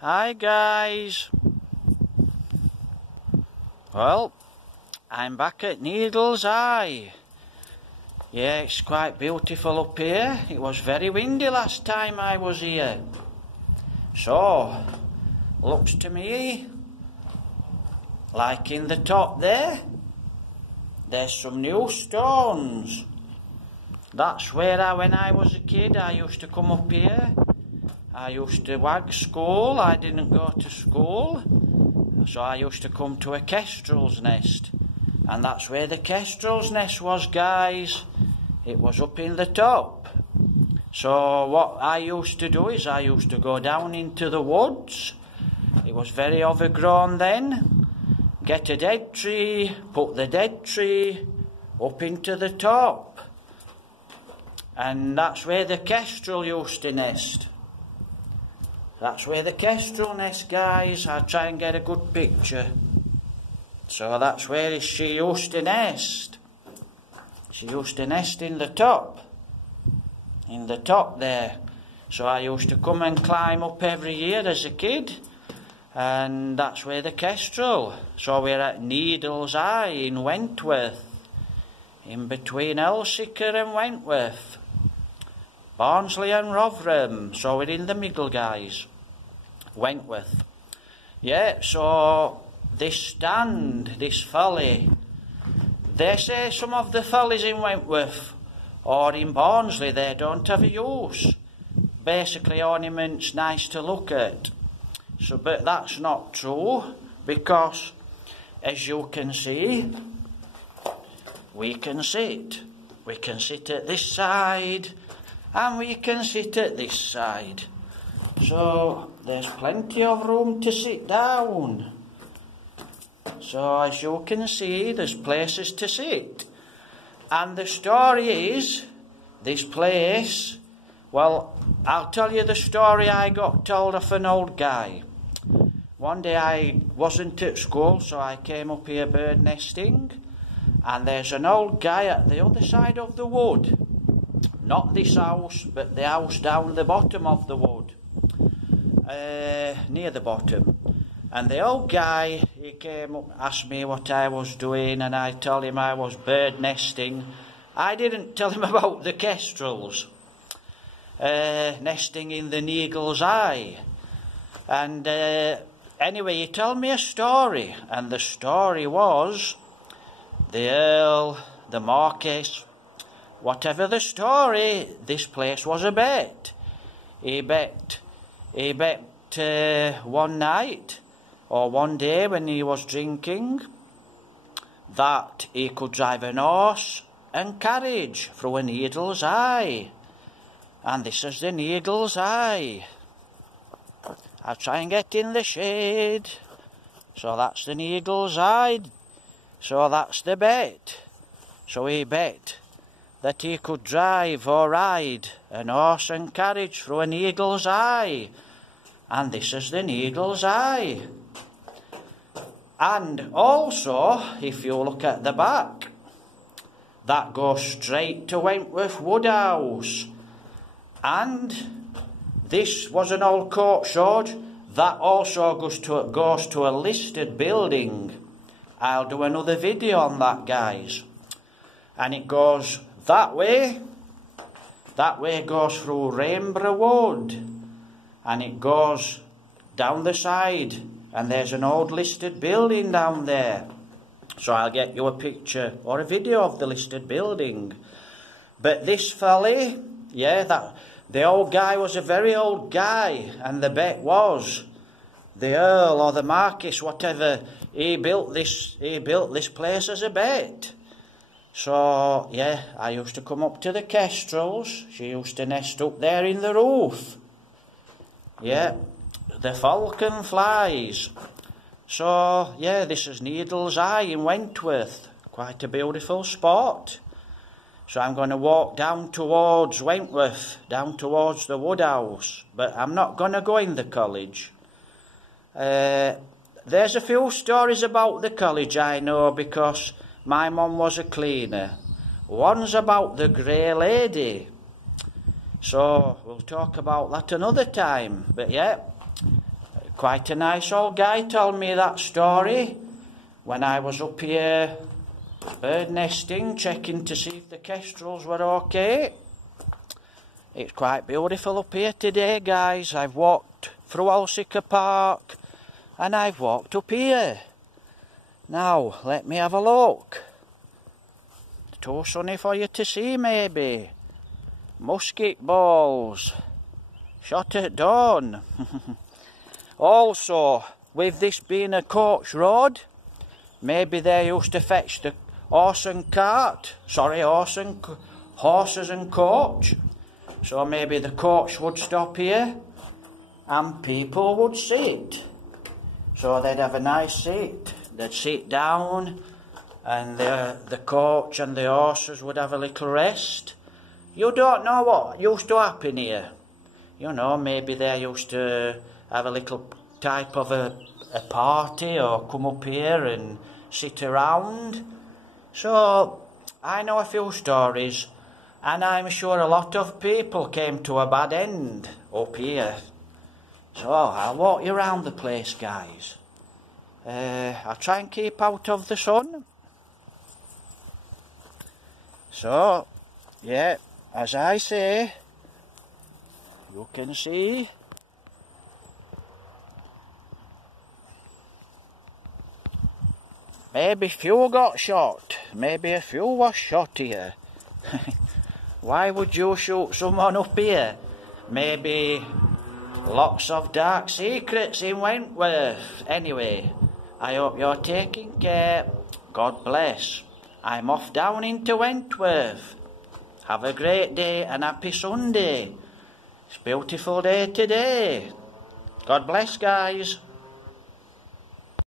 Hi guys. Well, I'm back at Needleseye. Yeah, it's quite beautiful up here. It was very windy last time I was here. So, looks to me like in the top there's some new stones. That's where when I was a kid, I used to come up here. I used to wag school. I didn't go to school, so I used to come to a kestrel's nest, and that's where the kestrel's nest was, guys. It was up in the top. So what I used to do is I used to go down into the woods. It was very overgrown then. Get a dead tree, put the dead tree up into the top, and that's where the kestrel used to nest. That's where the kestrel nest, guys. I'll try and get a good picture. So that's where she used to nest. She used to nest in the top. In the top there. So I used to come and climb up every year as a kid. And that's where the kestrel. So we're at Needleseye in Wentworth. In between Elsicker and Wentworth. Barnsley and Rotherham, so we're in the middle, guys. Wentworth. Yeah, so this stand, this folly, they say some of the follies in Wentworth or in Barnsley, they don't have a use. Basically ornaments nice to look at. So, but that's not true, because as you can see, we can sit. We can sit at this side, and we can sit at this side. So there's plenty of room to sit down. So as you can see, there's places to sit. And the story is, this place, well, I'll tell you the story I got told of an old guy. One day I wasn't at school, so I came up here bird nesting, and there's an old guy at the other side of the wood. Not this house, but the house down the bottom of the wood. Near the bottom. And the old guy, he came up, asked me what I was doing, and I told him I was bird nesting. I didn't tell him about the kestrels. Nesting in the Needleseye. And anyway, he told me a story. And the story was the Earl, the Marquess, whatever the story, this place was a bet. He bet one night or one day when he was drinking that he could drive an horse and carriage through a needle's eye. And this is the needle's eye. I'll try and get in the shade. So that's the needle's eye. So that's the bet. So he bet that he could drive or ride an horse and carriage through a needle's eye. And this is the needle's eye. And also, if you look at the back, that goes straight to Wentworth Woodhouse. And this was an old courtyard. That also goes to a listed building. I'll do another video on that, guys. And it goes that way goes through Rainbow Wood, and it goes down the side, and there's an old listed building down there. So I'll get you a picture or a video of the listed building. But this fella, yeah, the old guy was a very old guy, and the bet was the Earl or the Marquess, whatever, he built this place as a bet. So, yeah, I used to come up to the kestrels. She used to nest up there in the roof. Yeah, the falcon flies. So, yeah, this is Needleseye in Wentworth. Quite a beautiful spot. So I'm going to walk down towards Wentworth, down towards the Woodhouse. But I'm not going to go in the college. There's a few stories about the college I know, because my mum was a cleaner. One's about the Grey Lady. So we'll talk about that another time. But yeah, Quite a nice old guy told me that story when I was up here bird nesting, checking to see if the kestrels were okay. It's quite beautiful up here today, guys. I've walked through Alsica Park and I've walked up here. Now, let me have a look. Too sunny for you to see, maybe. Musket balls. Shot at dawn. Also, with this being a coach road, maybe they used to fetch the horses and coach. So maybe the coach would stop here and people would sit. So they'd have a nice seat. They'd sit down and the coach and the horses would have a little rest. You don't know what used to happen here. You know, maybe they used to have a little type of a party or come up here and sit around. So I know a few stories, and I'm sure a lot of people came to a bad end up here. So I'll walk you around the place, guys. I'll try and keep out of the sun. So, yeah, as I say, you can see maybe few got shot, maybe a few was shot here. Why would you shoot someone up here? Maybe lots of dark secrets in Wentworth. Anyway, I hope you're taking care. God bless. I'm off down into Wentworth. Have a great day and happy Sunday. It's a beautiful day today. God bless, guys.